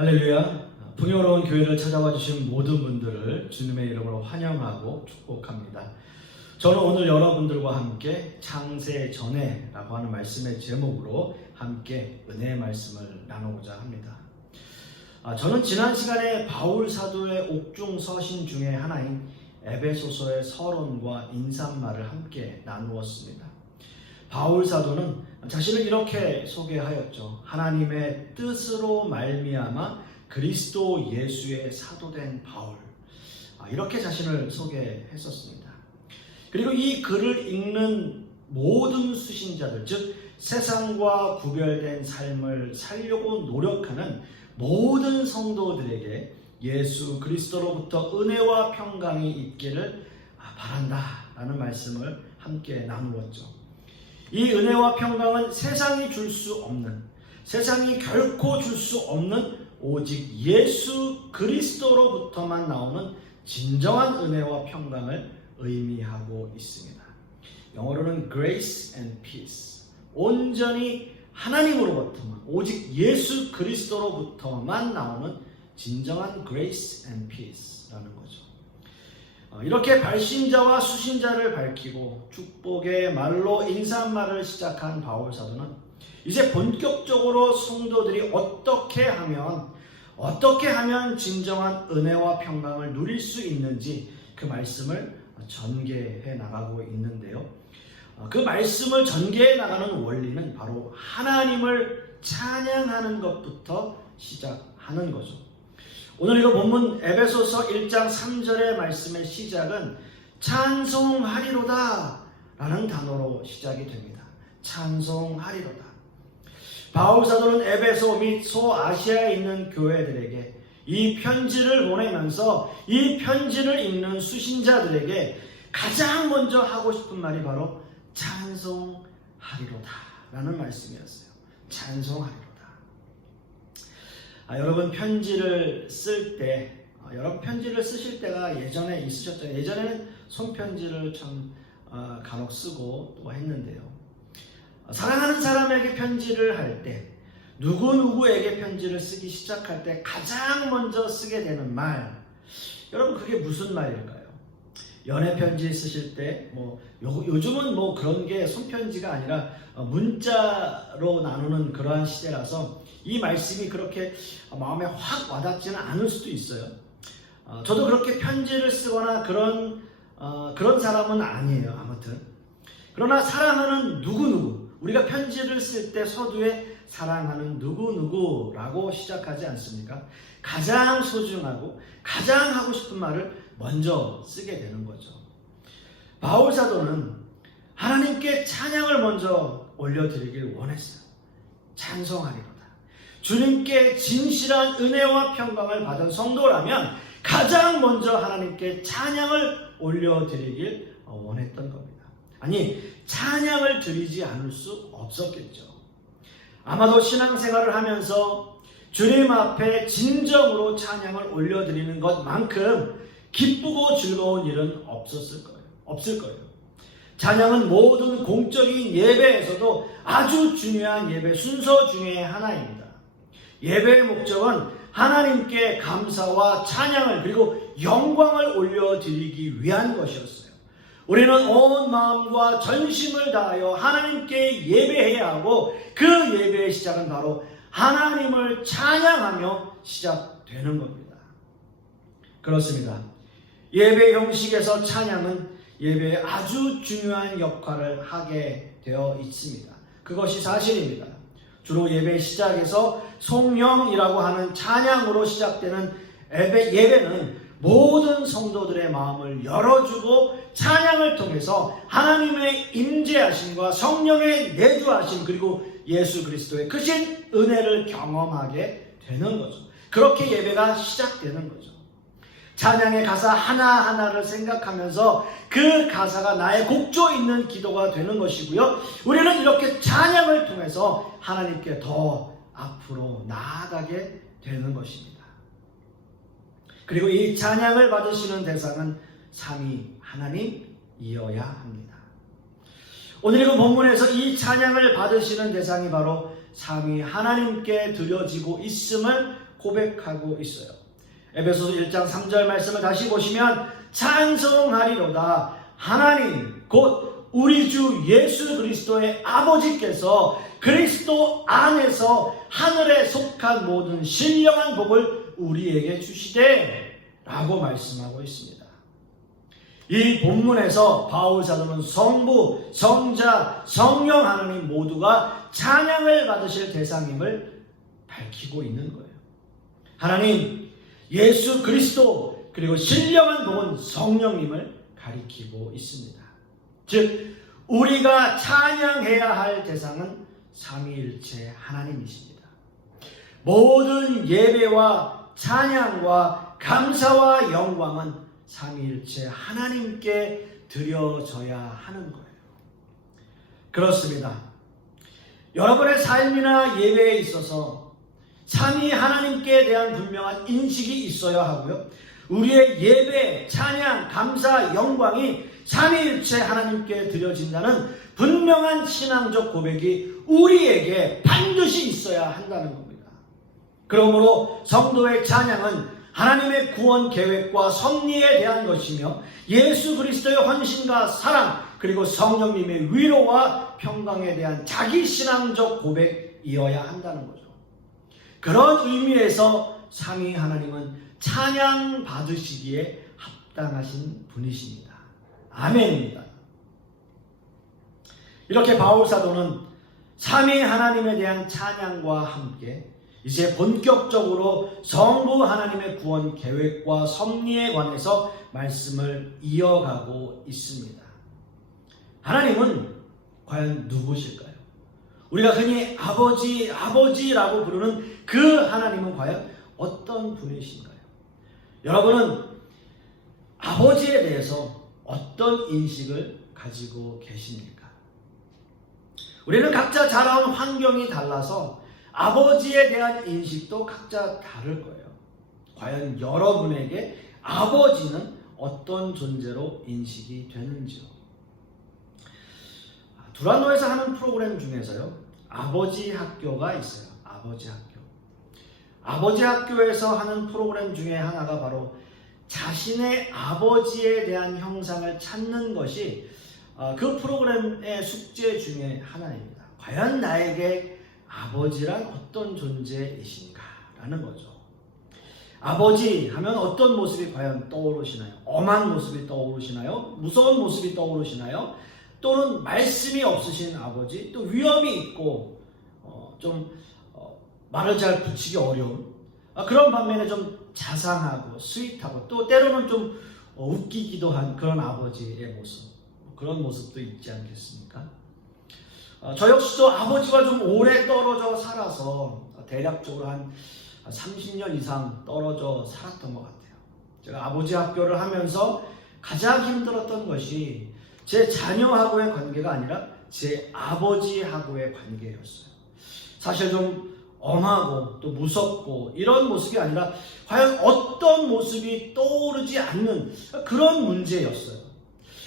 할렐루야. 풍요로운 교회를 찾아와 주신 모든 분들을 주님의 이름으로 환영하고 축복합니다. 저는 오늘 여러분들과 함께 창세 전에라고 하는 말씀의 제목으로 함께 은혜의 말씀을 나누고자 합니다. 저는 지난 시간에 바울 사도의 옥중 서신 중에 하나인 에베소서의 서론과 인사말을 함께 나누었습니다. 바울 사도는 자신을 이렇게 소개하였죠. 하나님의 뜻으로 말미암아 그리스도 예수의 사도된 바울. 이렇게 자신을 소개했었습니다. 그리고 이 글을 읽는 모든 수신자들, 즉 세상과 구별된 삶을 살려고 노력하는 모든 성도들에게 예수 그리스도로부터 은혜와 평강이 있기를 바란다라는 말씀을 함께 나누었죠. 이 은혜와 평강은 세상이 줄 수 없는, 세상이 결코 줄 수 없는 오직 예수 그리스도로부터만 나오는 진정한 은혜와 평강을 의미하고 있습니다. 영어로는 grace and peace. 온전히 하나님으로부터만, 오직 예수 그리스도로부터만 나오는 진정한 grace and peace라는 거죠. 이렇게 발신자와 수신자를 밝히고 축복의 말로 인사말을 시작한 바울 사도는 이제 본격적으로 성도들이 어떻게 하면 진정한 은혜와 평강을 누릴 수 있는지 그 말씀을 전개해 나가고 있는데요. 그 말씀을 전개해 나가는 원리는 바로 하나님을 찬양하는 것부터 시작하는 거죠. 오늘 이거 본문 에베소서 1장 3절의 말씀의 시작은 찬송하리로다 라는 단어로 시작이 됩니다. 찬송하리로다. 바울 사도는 에베소 및 소아시아에 있는 교회들에게 이 편지를 보내면서 이 편지를 읽는 수신자들에게 가장 먼저 하고 싶은 말이 바로 찬송하리로다 라는 말씀이었어요. 찬송하리로다. 여러분 편지를 쓸 때, 여러분 편지를 쓰실 때가 예전에 있으셨죠. 예전에는 손편지를 참 간혹 쓰고 또 했는데요. 사랑하는 사람에게 편지를 할 때, 누구누구에게 편지를 쓰기 시작할 때 가장 먼저 쓰게 되는 말, 여러분 그게 무슨 말일까요? 연애 편지 쓰실 때, 요즘은 그런 게 손편지가 아니라 문자로 나누는 그러한 시대라서 이 말씀이 그렇게 마음에 확 와닿지는 않을 수도 있어요. 저도 그렇게 편지를 쓰거나 그런 사람은 아니에요. 아무튼 그러나 사랑하는 누구누구, 우리가 편지를 쓸 때 서두에 사랑하는 누구누구라고 시작하지 않습니까? 가장 소중하고 가장 하고 싶은 말을 먼저 쓰게 되는 거죠. 바울 사도는 하나님께 찬양을 먼저 올려드리길 원했어요. 찬송하리로다. 주님께 진실한 은혜와 평강을 받은 성도라면 가장 먼저 하나님께 찬양을 올려드리길 원했던 겁니다. 아니, 찬양을 드리지 않을 수 없었겠죠. 아마도 신앙생활을 하면서 주님 앞에 진정으로 찬양을 올려드리는 것만큼 기쁘고 즐거운 일은 없을 거예요. 찬양은 모든 공적인 예배에서도 아주 중요한 예배 순서 중에 하나입니다. 예배의 목적은 하나님께 감사와 찬양을 그리고 영광을 올려드리기 위한 것이었어요. 우리는 온 마음과 전심을 다하여 하나님께 예배해야 하고 그 예배의 시작은 바로 하나님을 찬양하며 시작되는 겁니다. 그렇습니다. 예배 형식에서 찬양은 예배에 아주 중요한 역할을 하게 되어 있습니다. 그것이 사실입니다. 주로 예배 시작에서 송영이라고 하는 찬양으로 시작되는 예배는 모든 성도들의 마음을 열어주고 찬양을 통해서 하나님의 임재하심과 성령의 내주하심 그리고 예수 그리스도의 크신 은혜를 경험하게 되는 거죠. 그렇게 예배가 시작되는 거죠. 찬양의 가사 하나하나를 생각하면서 그 가사가 나의 곡조 있는 기도가 되는 것이고요. 우리는 이렇게 찬양을 통해서 하나님께 더 앞으로 나아가게 되는 것입니다. 그리고 이 찬양을 받으시는 대상은 삼위 하나님이어야 합니다. 오늘 이 본문에서 이 찬양을 받으시는 대상이 바로 삼위 하나님께 드려지고 있음을 고백하고 있어요. 에베소서 1장 3절 말씀을 다시 보시면 찬송하리로다 하나님 곧 우리 주 예수 그리스도의 아버지께서 그리스도 안에서 하늘에 속한 모든 신령한 복을 우리에게 주시되 라고 말씀하고 있습니다. 이 본문에서 바울 사도는 성부, 성자, 성령 하나님 모두가 찬양을 받으실 대상임을 밝히고 있는 거예요. 하나님, 예수 그리스도 그리고 신령한 복은 성령님을 가리키고 있습니다. 즉 우리가 찬양해야 할 대상은 삼위일체 하나님이십니다. 모든 예배와 찬양과 감사와 영광은 삼위일체 하나님께 드려져야 하는 거예요. 그렇습니다. 여러분의 삶이나 예배에 있어서 삼위 하나님께 대한 분명한 인식이 있어야 하고요. 우리의 예배, 찬양, 감사, 영광이 삼위일체 하나님께 드려진다는 분명한 신앙적 고백이 우리에게 반드시 있어야 한다는 겁니다. 그러므로 성도의 찬양은 하나님의 구원 계획과 섭리에 대한 것이며 예수 그리스도의 헌신과 사랑 그리고 성령님의 위로와 평강에 대한 자기 신앙적 고백이어야 한다는 거죠. 그런 의미에서 삼위 하나님은 찬양 받으시기에 합당하신 분이십니다. 아멘입니다. 이렇게 바울 사도는 삼위 하나님에 대한 찬양과 함께 이제 본격적으로 성부 하나님의 구원 계획과 섭리에 관해서 말씀을 이어가고 있습니다. 하나님은 과연 누구실까요? 우리가 흔히 아버지라고 부르는 그 하나님은 과연 어떤 분이신가요? 여러분은 아버지에 대해서 어떤 인식을 가지고 계십니까? 우리는 각자 자라온 환경이 달라서 아버지에 대한 인식도 각자 다를 거예요. 과연 여러분에게 아버지는 어떤 존재로 인식이 되는지요? 두란노에서 하는 프로그램 중에서요, 아버지 학교가 있어요. 아버지 학교. 아버지 학교에서 하는 프로그램 중에 하나가 바로 자신의 아버지에 대한 형상을 찾는 것이 그 프로그램의 숙제 중에 하나입니다. 과연 나에게 아버지란 어떤 존재이신가? 라는 거죠. 아버지 하면 어떤 모습이 과연 떠오르시나요? 엄한 모습이 떠오르시나요? 무서운 모습이 떠오르시나요? 또는 말씀이 없으신 아버지, 또 위험이 있고 말을 잘 붙이기 어려운 그런 반면에 좀 자상하고 스윗하고 또 때로는 좀 웃기기도 한 그런 아버지의 모습, 그런 모습도 있지 않겠습니까? 저 역시도 아버지와 좀 오래 떨어져 살아서 대략적으로 한 30년 이상 떨어져 살았던 것 같아요. 제가 아버지 학교를 하면서 가장 힘들었던 것이 제 자녀하고의 관계가 아니라 제 아버지하고의 관계였어요. 사실 좀 엄하고 또 무섭고 이런 모습이 아니라 과연 어떤 모습이 떠오르지 않는 그런 문제였어요.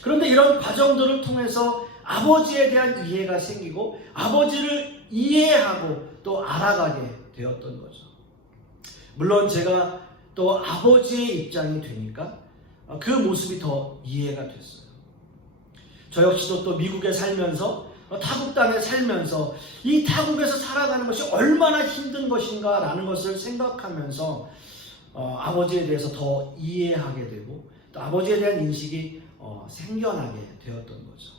그런데 이런 과정들을 통해서 아버지에 대한 이해가 생기고 아버지를 이해하고 또 알아가게 되었던 거죠. 물론 제가 또 아버지의 입장이 되니까 그 모습이 더 이해가 됐어요. 저 역시도 또 미국에 살면서 타국 땅에 살면서 이 타국에서 살아가는 것이 얼마나 힘든 것인가 라는 것을 생각하면서 아버지에 대해서 더 이해하게 되고 또 아버지에 대한 인식이 생겨나게 되었던 거죠.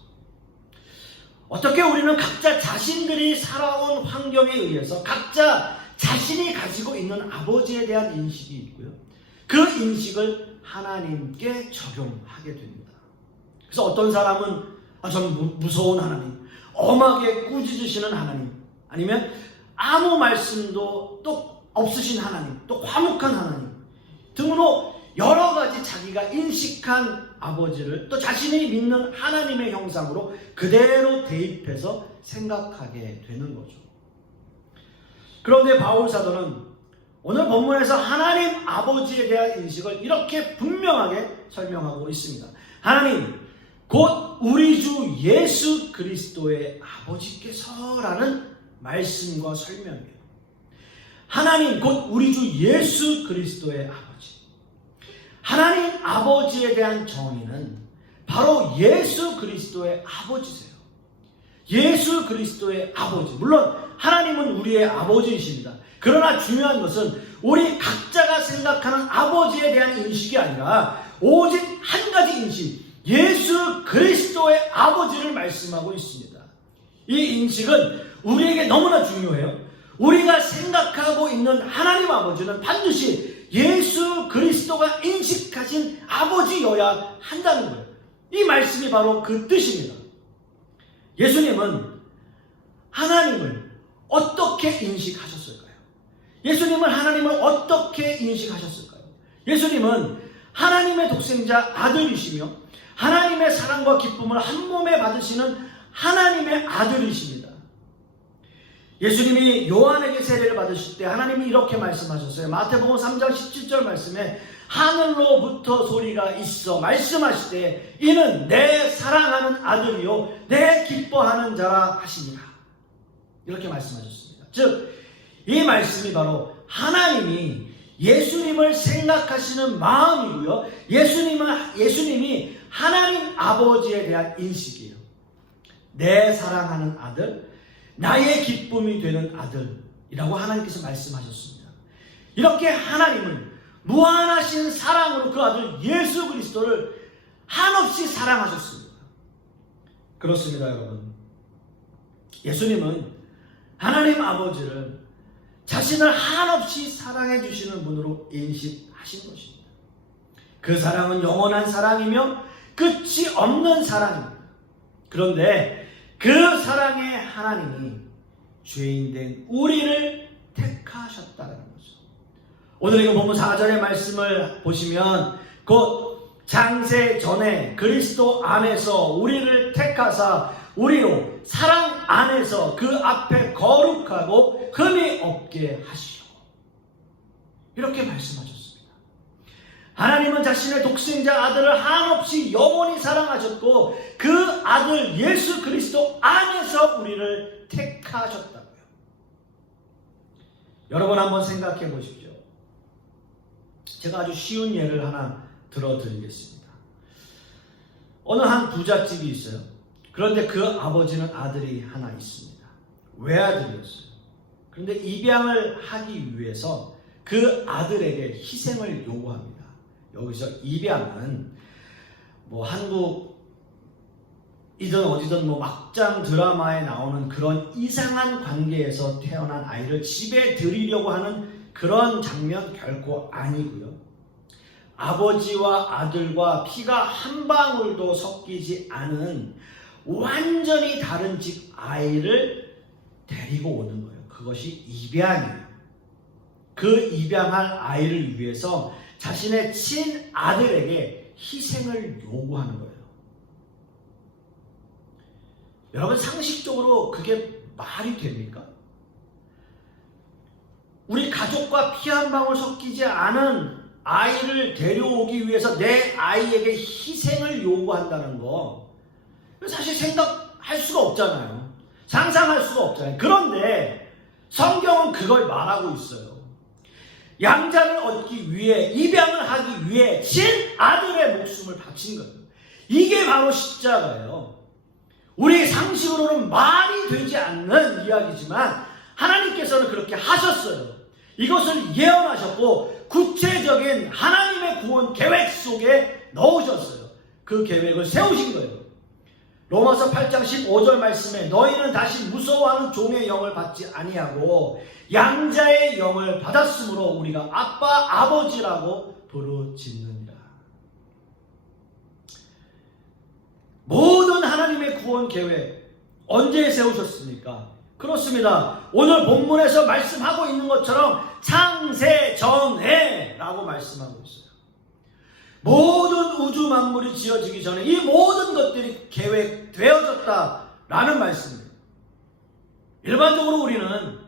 어떻게 우리는 각자 자신들이 살아온 환경에 의해서 각자 자신이 가지고 있는 아버지에 대한 인식이 있고요. 그 인식을 하나님께 적용하게 됩니다. 그래서 어떤 사람은 전 무서운 하나님, 엄하게 꾸짖으시는 하나님, 아니면 아무 말씀도 또 없으신 하나님, 또 과묵한 하나님 등으로 여러 가지 자기가 인식한 아버지를 또 자신이 믿는 하나님의 형상으로 그대로 대입해서 생각하게 되는 거죠. 그런데 바울 사도는 오늘 본문에서 하나님 아버지에 대한 인식을 이렇게 분명하게 설명하고 있습니다. 하나님, 곧 우리 주 예수 그리스도의 아버지께서라는 말씀과 설명이에요. 하나님 곧 우리 주 예수 그리스도의 아버지. 하나님 아버지에 대한 정의는 바로 예수 그리스도의 아버지세요. 예수 그리스도의 아버지. 물론 하나님은 우리의 아버지이십니다. 그러나 중요한 것은 우리 각자가 생각하는 아버지에 대한 인식이 아니라 오직 한 가지 인식, 예수 그리스도의 아버지를 말씀하고 있습니다. 이 인식은 우리에게 너무나 중요해요. 우리가 생각하고 있는 하나님 아버지는 반드시 예수 그리스도가 인식하신 아버지여야 한다는 거예요. 이 말씀이 바로 그 뜻입니다. 예수님은 하나님을 어떻게 인식하셨을까요? 예수님은 하나님을 어떻게 인식하셨을까요? 예수님은 하나님의 독생자 아들이시며 하나님의 사랑과 기쁨을 한 몸에 받으시는 하나님의 아들이십니다. 예수님이 요한에게 세례를 받으실 때 하나님이 이렇게 말씀하셨어요. 마태복음 3장 17절 말씀에 하늘로부터 소리가 있어 말씀하시되 이는 내 사랑하는 아들이요 내 기뻐하는 자라 하시니라. 이렇게 말씀하셨습니다. 즉 이 말씀이 바로 하나님이 예수님을 생각하시는 마음이고요. 예수님이 하나님 아버지에 대한 인식이에요. 내 사랑하는 아들, 나의 기쁨이 되는 아들이라고 하나님께서 말씀하셨습니다. 이렇게 하나님은 무한하신 사랑으로 그 아들 예수 그리스도를 한없이 사랑하셨습니다. 그렇습니다, 여러분. 예수님은 하나님 아버지를 자신을 한없이 사랑해 주시는 분으로 인식하신 것입니다. 그 사랑은 영원한 사랑이며 끝이 없는 사랑입니다. 그런데 그 사랑의 하나님이 죄인된 우리를 택하셨다는 거죠. 오늘 이거 본문 4절의 말씀을 보시면 곧 장세 전에 그리스도 안에서 우리를 택하사 우리로 사랑 안에서 그 앞에 거룩하고 흠이 없게 하시오. 이렇게 말씀하셨습니다. 하나님은 자신의 독생자 아들을 한없이 영원히 사랑하셨고 그 아들 예수 그리스도 안에서 우리를 택하셨다고요. 여러분 한번 생각해 보십시오. 제가 아주 쉬운 예를 하나 들어드리겠습니다. 어느 한 부잣집이 있어요. 그런데 그 아버지는 아들이 하나 있습니다. 외아들이었어요. 그런데 입양을 하기 위해서 그 아들에게 희생을 요구합니다. 여기서 입양은 뭐 한국이든 어디든 뭐 막장 드라마에 나오는 그런 이상한 관계에서 태어난 아이를 집에 들이려고 하는 그런 장면 결코 아니고요. 아버지와 아들과 피가 한 방울도 섞이지 않은 완전히 다른 집 아이를 데리고 오는 거예요. 그것이 입양이에요. 그 입양할 아이를 위해서 자신의 친아들에게 희생을 요구하는 거예요. 여러분 상식적으로 그게 말이 됩니까? 우리 가족과 피 한 방울 섞이지 않은 아이를 데려오기 위해서 내 아이에게 희생을 요구한다는 거 사실 생각할 수가 없잖아요. 상상할 수가 없잖아요. 그런데 성경은 그걸 말하고 있어요. 양자를 얻기 위해 입양을 하기 위해 친아들의 목숨을 바친 거예요. 이게 바로 십자가예요. 우리 상식으로는 말이 되지 않는 이야기지만 하나님께서는 그렇게 하셨어요. 이것을 예언하셨고 구체적인 하나님의 구원 계획 속에 넣으셨어요. 그 계획을 세우신 거예요. 로마서 8장 15절 말씀에 너희는 다시 무서워하는 종의 영을 받지 아니하고 양자의 영을 받았으므로 우리가 아빠 아버지라고 부르짖느니라. 모든 하나님의 구원 계획 언제 세우셨습니까? 그렇습니다. 오늘 본문에서 말씀하고 있는 것처럼 창세 전에 라고 말씀하고 있어요. 모든 우주 만물이 지어지기 전에 이 모든 것들이 계획되어졌다라는 말씀입니다. 일반적으로 우리는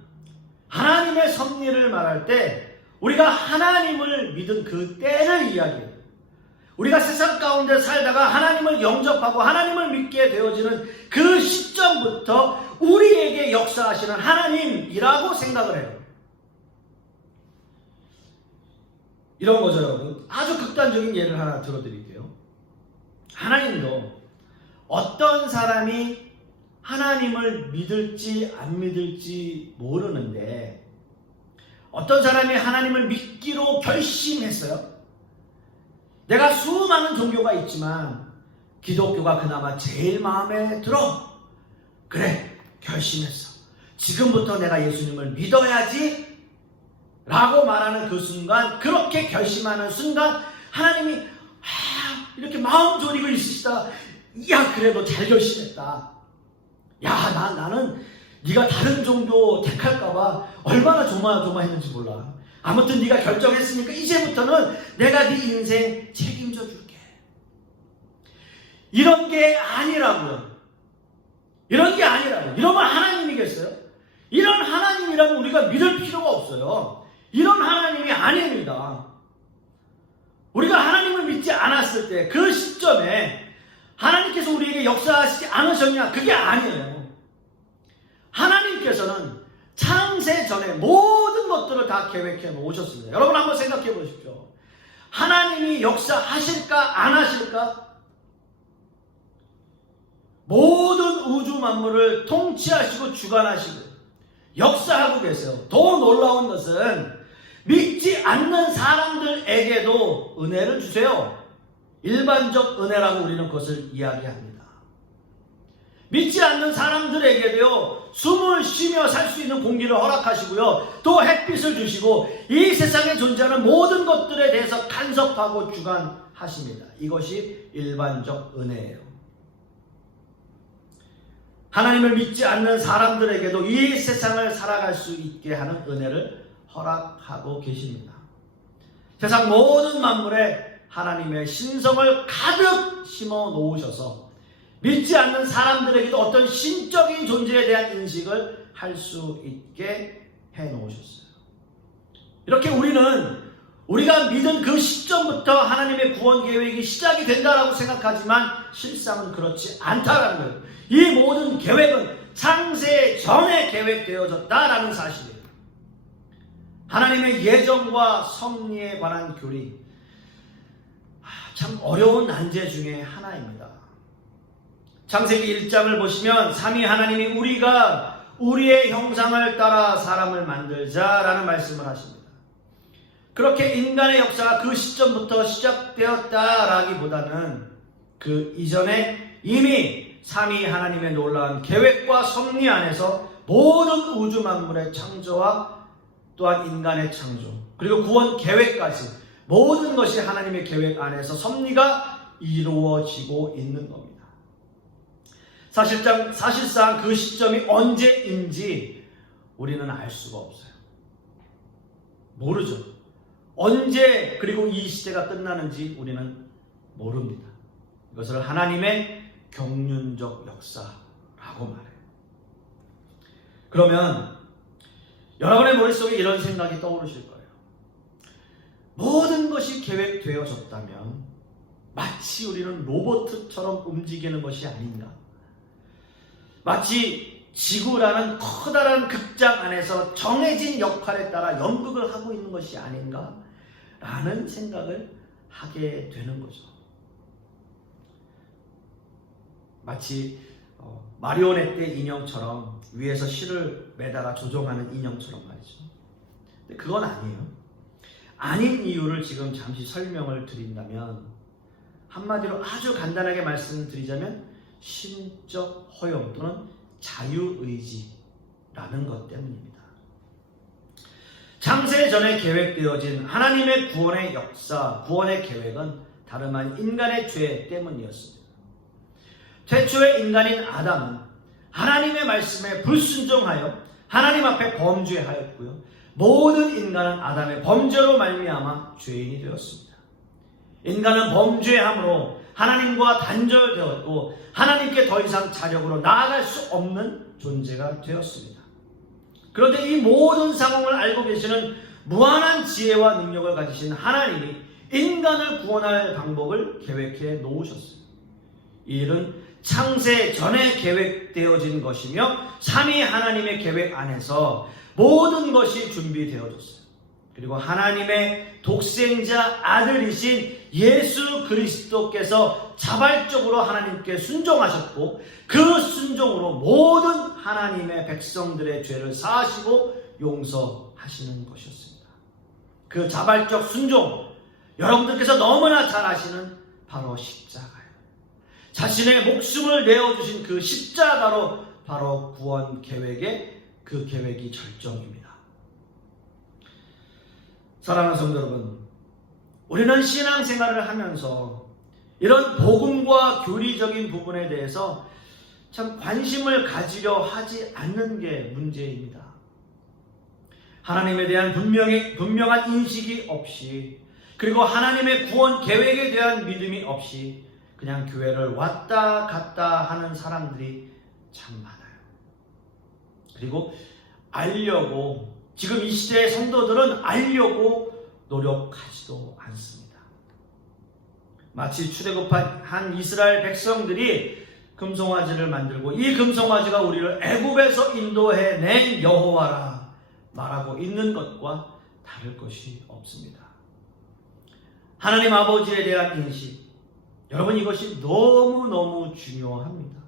하나님의 섭리를 말할 때 우리가 하나님을 믿은 그 때를 이야기해요. 우리가 세상 가운데 살다가 하나님을 영접하고 하나님을 믿게 되어지는 그 시점부터 우리에게 역사하시는 하나님이라고 생각을 해요. 이런 거죠, 여러분. 아주 극단적인 예를 하나 들어드릴게요. 하나님도 어떤 사람이 하나님을 믿을지 안 믿을지 모르는데 어떤 사람이 하나님을 믿기로 결심했어요. 내가 수많은 종교가 있지만 기독교가 그나마 제일 마음에 들어. 그래, 결심했어. 지금부터 내가 예수님을 믿어야지 라고 말하는 그 순간, 그렇게 결심하는 순간 하나님이 이렇게 마음 졸이고 있으시다가 야, 그래, 너 잘 결심했다. 야, 나는 네가 다른 종교 택할까봐 얼마나 조마조마했는지 몰라. 아무튼 네가 결정했으니까 이제부터는 내가 네 인생 책임져 줄게. 이런 게 아니라고요. 이런 게 아니라고요. 이러면 하나님이겠어요? 이런 하나님이라면 우리가 믿을 필요가 없어요. 이런 하나님이 아닙니다. 우리가 하나님을 믿지 않았을 때 그 시점에 하나님께서 우리에게 역사하시지 않으셨냐? 그게 아니에요. 하나님께서는 창세 전에 모든 것들을 다 계획해 놓으셨습니다. 여러분 한번 생각해 보십시오. 하나님이 역사하실까 안 하실까? 모든 우주 만물을 통치하시고 주관하시고 역사하고 계세요. 더 놀라운 것은 믿지 않는 사람들에게도 은혜를 주세요. 일반적 은혜라고 우리는 그것을 이야기합니다. 믿지 않는 사람들에게도요, 숨을 쉬며 살 수 있는 공기를 허락하시고요, 또 햇빛을 주시고 이 세상에 존재하는 모든 것들에 대해서 간섭하고 주관하십니다. 이것이 일반적 은혜예요. 하나님을 믿지 않는 사람들에게도 이 세상을 살아갈 수 있게 하는 은혜를 허락하고 계십니다. 세상 모든 만물에 하나님의 신성을 가득 심어 놓으셔서 믿지 않는 사람들에게도 어떤 신적인 존재에 대한 인식을 할 수 있게 해 놓으셨어요. 이렇게 우리가 믿은 그 시점부터 하나님의 구원 계획이 시작이 된다라고 생각하지만 실상은 그렇지 않다라는 거예요. 이 모든 계획은 창세 전에 계획되어졌다라는 사실이에요. 하나님의 예정과 섭리에 관한 교리, 참 어려운 난제 중에 하나입니다. 창세기 1장을 보시면 삼위 하나님이 우리가 우리의 형상을 따라 사람을 만들자라는 말씀을 하십니다. 그렇게 인간의 역사가 그 시점부터 시작되었다라기보다는 그 이전에 이미 삼위 하나님의 놀라운 계획과 섭리 안에서 모든 우주 만물의 창조와 또한 인간의 창조, 그리고 구원 계획까지 모든 것이 하나님의 계획 안에서 섭리가 이루어지고 있는 겁니다. 사실상 그 시점이 언제인지 우리는 알 수가 없어요. 모르죠. 언제 그리고 이 시대가 끝나는지 우리는 모릅니다. 이것을 하나님의 경륜적 역사라고 말해요. 그러면 여러분의 머릿속에 이런 생각이 떠오르실 거예요. 모든 것이 계획되어졌다면 마치 우리는 로봇처럼 움직이는 것이 아닌가? 마치 지구라는 커다란 극장 안에서 정해진 역할에 따라 연극을 하고 있는 것이 아닌가? 라는 생각을 하게 되는 거죠. 마치 마리오네트 인형처럼 위에서 실을 매다가 조종하는 인형처럼 말이죠. 근데 그건 아니에요. 아닌 이유를 지금 잠시 설명을 드린다면, 한마디로 아주 간단하게 말씀드리자면 신적 허용 또는 자유의지라는 것 때문입니다. 창세 전에 계획되어진 하나님의 구원의 역사, 구원의 계획은 다름 아닌 인간의 죄 때문이었습니다. 최초의 인간인 아담은 하나님의 말씀에 불순종하여 하나님 앞에 범죄하였고요, 모든 인간은 아담의 범죄로 말미암아 죄인이 되었습니다. 인간은 범죄함으로 하나님과 단절되었고 하나님께 더 이상 자력으로 나아갈 수 없는 존재가 되었습니다. 그런데 이 모든 상황을 알고 계시는 무한한 지혜와 능력을 가지신 하나님이 인간을 구원할 방법을 계획해 놓으셨어요. 이 일은 창세 전에 계획되어진 것이며 삼위 하나님의 계획 안에서 모든 것이 준비되어졌어요. 그리고 하나님의 독생자 아들이신 예수 그리스도께서 자발적으로 하나님께 순종하셨고 그 순종으로 모든 하나님의 백성들의 죄를 사하시고 용서하시는 것이었습니다. 그 자발적 순종, 여러분들께서 너무나 잘 아시는 바로 십자가예요. 자신의 목숨을 내어주신 그 십자가로 바로 구원 계획의 그 계획이 절정입니다. 사랑하는 성도 여러분, 우리는 신앙생활을 하면서 이런 복음과 교리적인 부분에 대해서 참 관심을 가지려 하지 않는 게 문제입니다. 하나님에 대한 분명한 인식이 없이, 그리고 하나님의 구원 계획에 대한 믿음이 없이 그냥 교회를 왔다 갔다 하는 사람들이 참 많아요. 그리고 알려고, 지금 이 시대의 성도들은 알려고 노력하지도 않습니다. 마치 출애굽한 이스라엘 백성들이 금송아지를 만들고 이 금송아지가 우리를 애굽에서 인도해낸 여호와라 말하고 있는 것과 다를 것이 없습니다. 하나님 아버지에 대한 인식, 여러분 이것이 너무너무 중요합니다.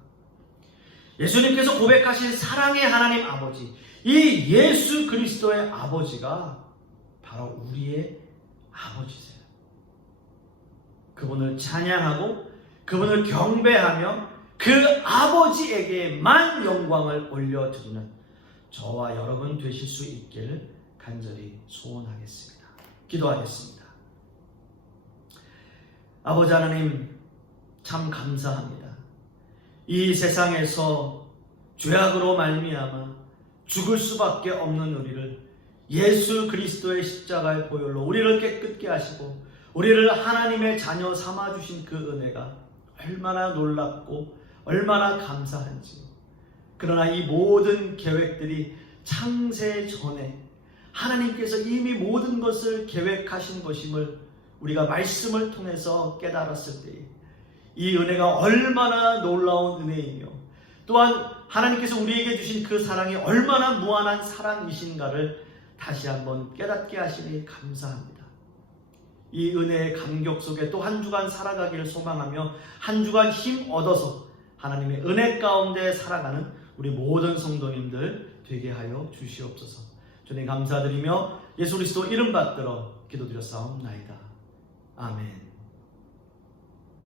예수님께서 고백하신 사랑의 하나님 아버지, 이 예수 그리스도의 아버지가 바로 우리의 아버지세요. 그분을 찬양하고 그분을 경배하며 그 아버지에게만 영광을 올려드리는 저와 여러분 되실 수 있기를 간절히 소원하겠습니다. 기도하겠습니다. 아버지 하나님, 참 감사합니다. 이 세상에서 죄악으로 말미암아 죽을 수밖에 없는 우리를 예수 그리스도의 십자가의 보혈로 우리를 깨끗게 하시고 우리를 하나님의 자녀 삼아주신 그 은혜가 얼마나 놀랍고 얼마나 감사한지. 그러나 이 모든 계획들이 창세 전에 하나님께서 이미 모든 것을 계획하신 것임을 우리가 말씀을 통해서 깨달았을 때에 이 은혜가 얼마나 놀라운 은혜이며 또한 하나님께서 우리에게 주신 그 사랑이 얼마나 무한한 사랑이신가를 다시 한번 깨닫게 하시니 감사합니다. 이 은혜의 감격 속에 또 한 주간 살아가기를 소망하며 한 주간 힘 얻어서 하나님의 은혜 가운데 살아가는 우리 모든 성도님들 되게 하여 주시옵소서. 주님 감사드리며 예수 그리스도 이름 받들어 기도드렸사옵나이다. 아멘.